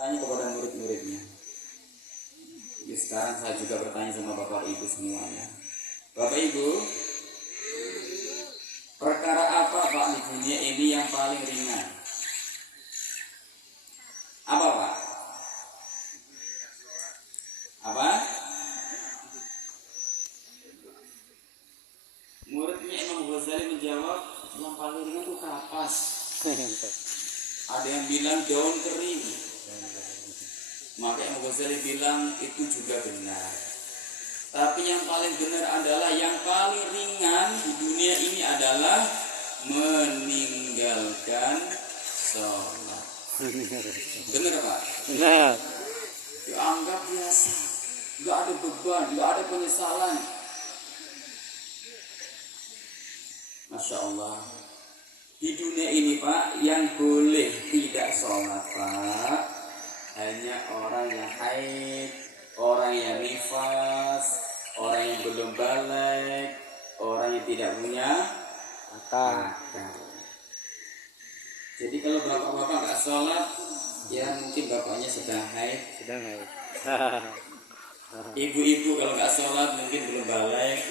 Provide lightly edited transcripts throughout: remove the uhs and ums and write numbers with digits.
Tanya kepada murid-muridnya. Jadi sekarang saya juga bertanya sama bapak ibu semuanya. Bapak ibu, perkara apa pak di dunia ini yang paling ringan? Apa pak? Apa? Muridnya Imam Ghazali menjawab, yang paling ringan itu kapas. Ada yang bilang daun kering. Maka Imam Ghazali bilang itu juga benar. Tapi yang paling benar adalah yang paling ringan di dunia ini adalah meninggalkan sholat. Benar pak? Benar. Dianggap biasa, nggak ada beban, nggak ada penyesalan. Masya Allah. Di dunia ini pak, yang boleh tidak sholat pak, hanya orang yang haid, orang yang nifas, orang yang belum balik, orang yang tidak punya akal. Jadi kalau bapak-bapak nggak sholat, ya mungkin bapaknya sedang haid. Ibu-ibu kalau nggak sholat mungkin belum balik,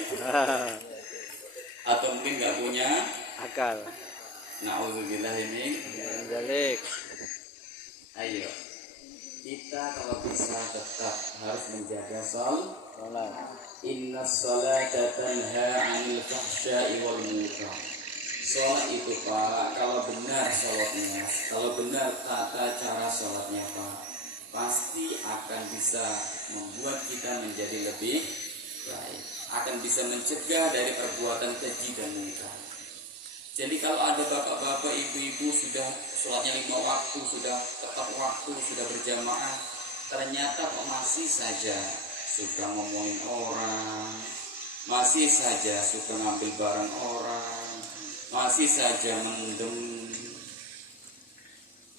atau mungkin nggak punya Akal. Na'udzubillah ini. Balik. Ayo, kita kalau bisa tetap harus menjaga sholat. Inna sholata tanha 'anil fahsya'i wal munkar. Sholat itu pak, kalau benar sholatnya, kalau benar tata cara sholatnya pak, pasti akan bisa membuat kita menjadi lebih baik, akan bisa mencegah dari perbuatan keji dan munkar. Jadi kalau ada bapak-bapak, ibu-ibu sudah sholatnya 5 waktu, sudah tepat waktu, sudah berjamaah, ternyata kok masih saja suka ngomongin orang, masih saja suka ngambil barang orang, masih saja mendem.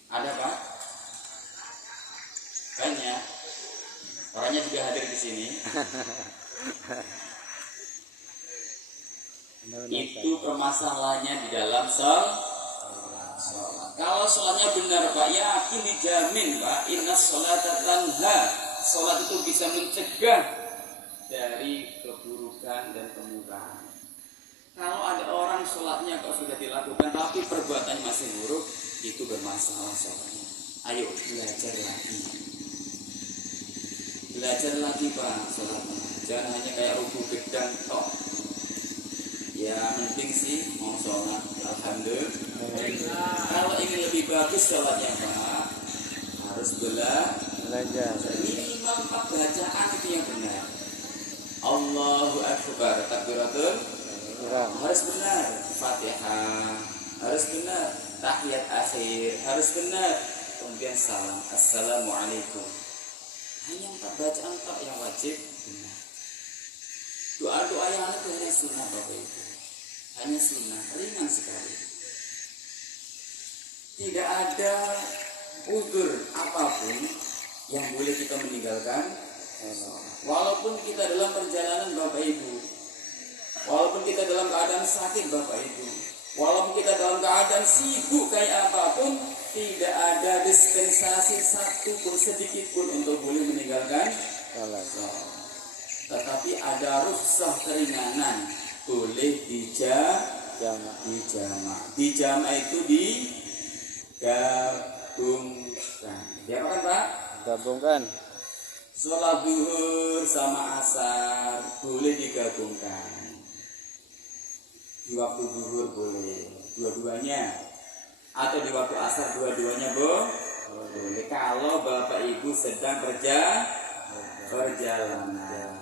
Ada pak? Banyak. Orangnya juga hadir di sini. Itu permasalahannya di dalam sholat. Kalau sholatnya benar pak, yakin dijamin pak, inna sholata tanha, sholat itu bisa mencegah dari keburukan dan kemungkaran. Kalau ada orang sholatnya kok sudah dilakukan tapi perbuatannya masih buruk, itu bermasalah sholatnya. Ayo belajar lagi. Belajar lagi pak sholatnya. Jangan hanya kayak ruku gedang tok. Ya penting sih mau sholat, alhamdulillah. Kalau ingin lebih bagus sholatnya pak, harus belajar. Minimal 4 bacaan itu yang benar. Allahu Akbar, takbiratul harus benar, Fatihah harus benar, tahiyat akhir harus benar, kemudian salam, assalamualaikum. Hanya 4 bacaan tak yang wajib benar. Doa-doa yang ada hanya sunnah bapak ibu, hanya sunnah, ringan sekali. Tidak ada udzur apapun yang boleh kita meninggalkan. Walaupun kita dalam perjalanan bapak ibu, walaupun kita dalam keadaan sakit bapak ibu, walaupun kita dalam keadaan sibuk kayak apapun, tidak ada dispensasi satu pun sedikit pun untuk boleh meninggalkan sholat. Tetapi ada rukhsah keringanan, boleh dijamaah. Dijamaah itu digabungkan. Diapakan pak? Gabungkan. Sholat zuhur sama asar boleh digabungkan. Di waktu zuhur boleh dua-duanya, atau di waktu asar dua-duanya boleh. Kalau bapak ibu sedang perjalanan.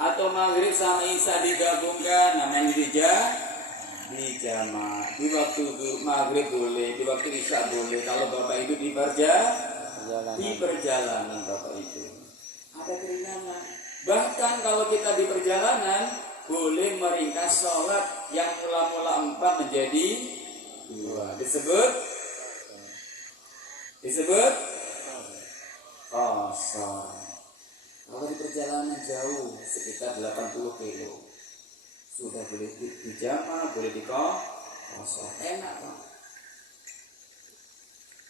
Atau maghrib sama isya digabungkan, namanya dijamaah. Di waktu maghrib boleh, di waktu isya boleh. Kalau bapak ibu di perjalanan bapak ibu, ada keringanan. Bahkan kalau kita di perjalanan, boleh meringkas sholat yang mula-mula 4 menjadi 2. Disebut qasar. Kalau di perjalanan jauh sekitar 80 kilo, sudah boleh dijamaah, boleh diqasar, enak pak.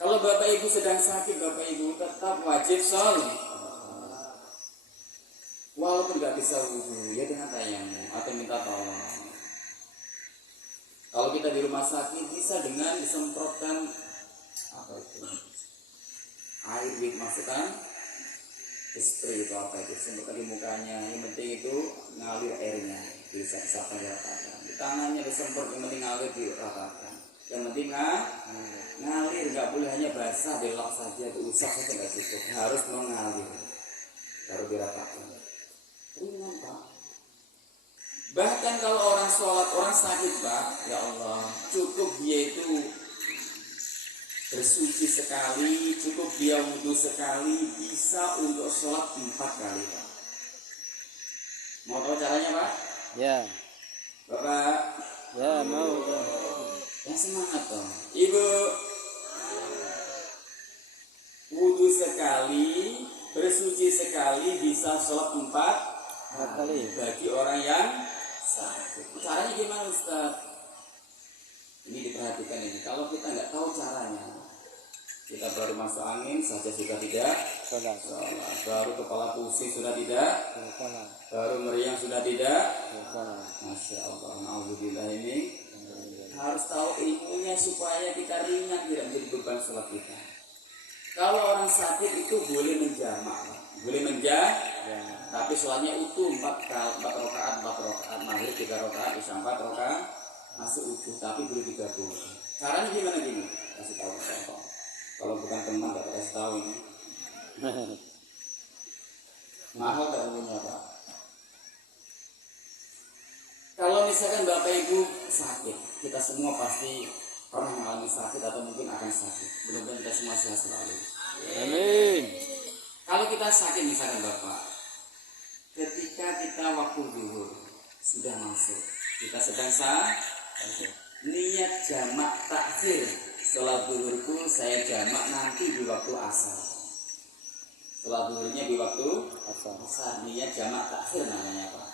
Kalau bapak ibu sedang sakit, bapak ibu tetap wajib sholat. Walaupun nggak bisa wudhu, ya dengan tayamum atau minta tolong. Kalau kita di rumah sakit bisa dengan disemprotkan apa itu? Air dimasukkan spray itu apa itu? Semprotkan di mukanya. Yang penting itu ngalir airnya, bisa diratakan. Di tangannya disemprot, yang penting ngalir diratakan. Yang penting ngalir, nggak boleh hanya basah belok saja, diusap saja nggak cukup, harus mengalir, baru diratakan. Ringan Pak. Bahkan kalau orang sholat, orang sakit Pak, ya Allah, cukup dia itu bersuci sekali, cukup dia wudhu sekali, bisa untuk sholat 4 kali Pak. Mau tahu caranya Pak? Ya. Bapak? Ya mau. Yang semangat toh. Ibu, wudhu sekali, bersuci sekali, bisa sholat 4 kali bagi orang yang sakit. Caranya gimana Ustaz? Ini diperhatikan ini. Kalau kita nggak tahu caranya, kita baru masuk angin saja sudah tidak sholat, baru kepala pusing sudah tidak, baru meriang sudah tidak. Masya Allah, na'udzubillah ini harus tahu ilmunya supaya kita ringan, tidak menjadi beban sholat kita. Kalau orang sakit itu boleh menjamak, tapi sholatnya utuh 4 rakaat, maghrib 3 rakaat, isya 4 rakaat, masih utuh, tapi boleh digabung. Caranya gimana gini? Kasih tahu contoh. Kalau bukan teman nggak kasih tahu ini. Mahal tak punya Pak? Kalau misalkan bapak ibu sakit, kita semua pasti pernah mengalami sakit atau mungkin akan sakit. Mudah-mudahan kita semua sehat selalu. Amin. Kalau kita sakit misalkan bapak, ketika kita waktu zuhur sudah masuk, kita sedang niat jamak takhir. Sholat zuhurku saya jamak nanti di waktu asar. Sholat zuhurnya di waktu asar, niat jamak takhir namanya Pak.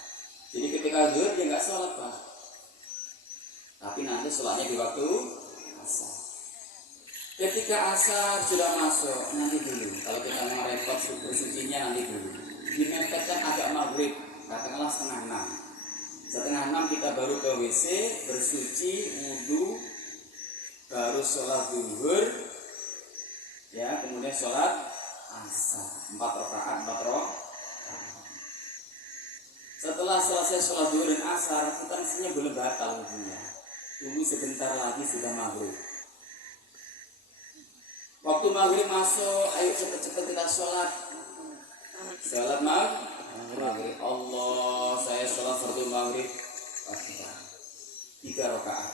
Jadi ketika zuhur dia nggak sholat Pak, tapi nanti sholatnya di waktu asar. Ketika asar sudah masuk, nanti dulu. Kalau kita mau repot bersucinya nanti dulu. Dimepetkan agak maghrib, katakanlah 5:30. 5:30 kita baru ke WC, bersuci, wudhu, baru sholat zuhur, ya kemudian sholat asar 4 rakaat. Setelah selesai sholat zuhur dan asar, kita mestinya belum batal wudhunya. Tunggu sebentar lagi sudah maghrib. Waktu maghrib masuk, ayo cepet-cepet kita sholat. Sholat maghrib. Allah, saya sholat fardu maghrib 3 rakaat.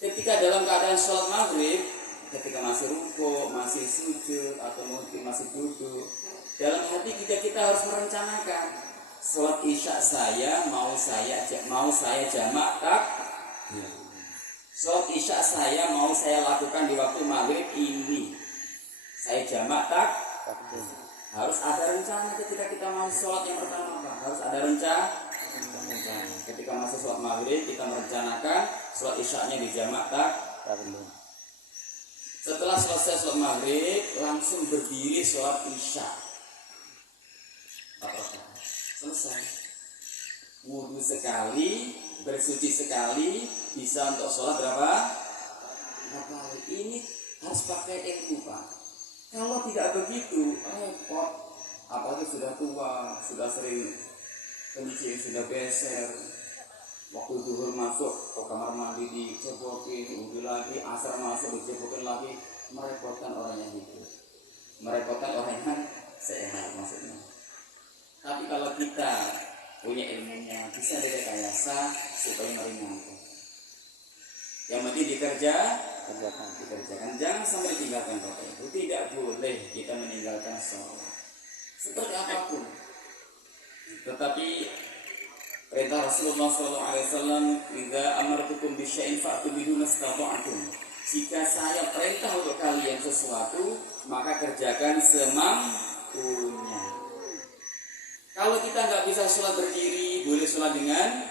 Ketika dalam keadaan sholat maghrib, ketika masih rukuk, masih sujud, atau mungkin masih duduk, dalam hati kita harus merencanakan sholat isya saya mau saya jamak tak? Sholat isya saya mau saya lakukan di waktu maghrib ini, saya jamak tak? Harus ada rencana ketika kita mau sholat yang pertama Pak. Harus ada rencana. Ketika masuk sholat maghrib kita merencanakan sholat isya'nya di jamak tak? Setelah selesai sholat maghrib langsung berdiri sholat isya. Selesai. Wudhu sekali, bersuci sekali, bisa untuk sholat berapa? Ini harus pakai ilmu Pak. Kalau tidak begitu, repot. Apalagi sudah tua, sudah sering kencing, sudah beser. Waktu zuhur masuk ke kamar mandi dicebokin, wudhu lagi, asar masuk dicebokin lagi, merepotkan orang yang hidup, merepotkan orang yang sehat maksudnya. Tapi kalau kita punya ilmunya, bisa direkayasa supaya meringankan. Yang penting dikerjakan, jangan sampai ditinggalkan Bapak Ibu. Tidak boleh kita meninggalkan sholat seperti apapun. Tetapi perintah Rasulullah SAW, "Idza amartukum bisyai'in fa'tu bihi mastata'tum." Jika saya perintah untuk kalian sesuatu, maka kerjakan semampunya. Kalau kita nggak bisa sholat berdiri, boleh sholat dengan